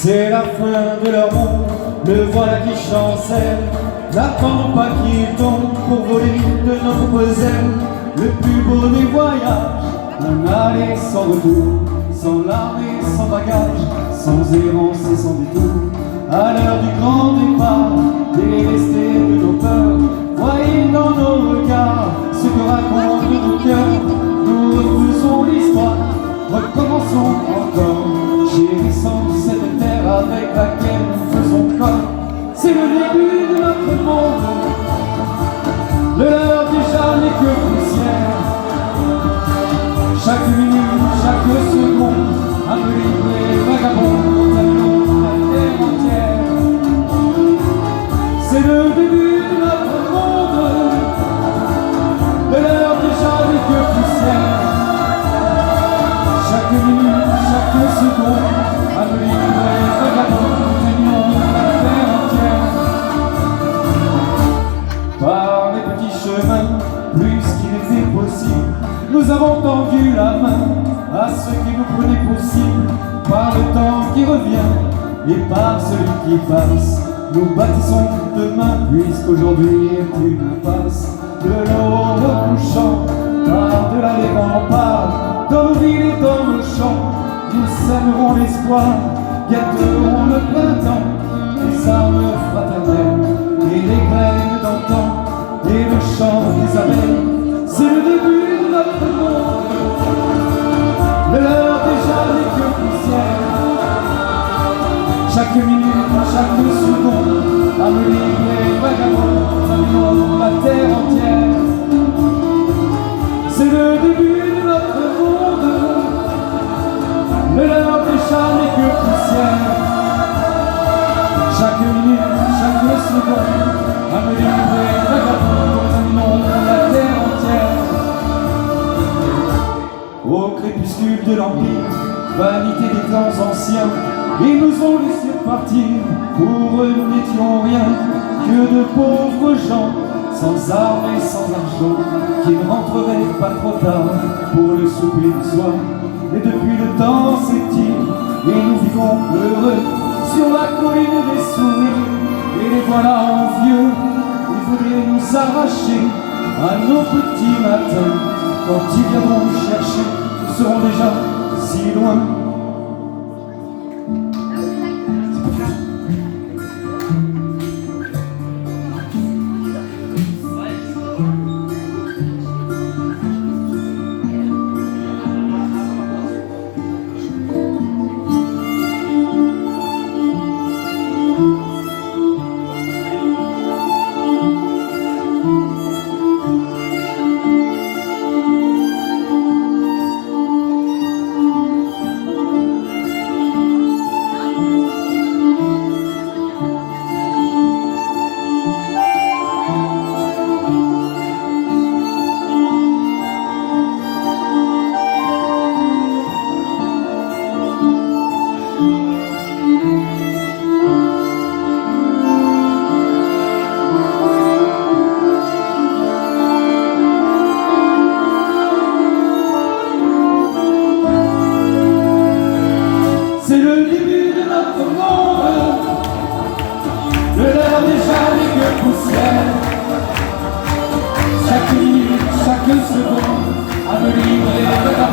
C'est la fin de leur monde, le voilà qui chancelle. N'attendons pas qu'il tombe pour voler de nos ailes. Le plus beau des voyages, un aller sans retour, sans larmes et sans bagages, sans errance et sans détour. À l'heure du grand départ, délestés de nos peurs, voyez dans nos regards ce que racontent nos cœurs. Nous refaisons l'histoire, recommençons encore, chérissant cette terre avec laquelle nous faisons corps. C'est le début de notre monde, le leur déjà n'est que poussière. Chaque minute, chaque seconde, un peu libre et vagabond, contaminons la terre entière. C'est le début de notre monde, le leur déjà n'est que poussière. Chaque minute, chaque seconde, un peu libre et vagabond, contaminons la terre entière. Par les petits chemins, plus qu'il était possible, nous avons tendu la main à ce qui nous prenait possible. Par le temps qui revient et par celui qui passe, nous bâtissons demain, puisqu'aujourd'hui est une impasse. De l'aurore couchant, par-delà les remparts, dans nos villes et dans nos champs, nous sèmerons l'espoir, gâterons le printemps, les armes fraternelles et les graines d'antan et le chant des abeilles. C'est le début de notre monde, le leur déjà n'est que poussière. Chaque minute, chaque seconde, âme libre et vagabond, contaminons la terre entière. C'est le début de notre monde, le leur déjà n'est que poussière. Chaque minute, chaque seconde, âme libre et vagabond, contaminons la terre entière. Au crépuscule de l'Empire, vanité des temps anciens, ils nous ont laissé partir, pour eux nous n'étions rien que de pauvres gens, sans armes et sans argent, qui ne rentreraient pas trop tard pour le souper du soir. Et depuis le temps s'étire, et nous vivons heureux sur la colline des sourires. Et les voilà envieux, ils voudraient nous arracher à nos petits matins. Quand ils viendront nous chercher, nous serons déjà si loin. Chaque minute, chaque seconde, à me livrer de la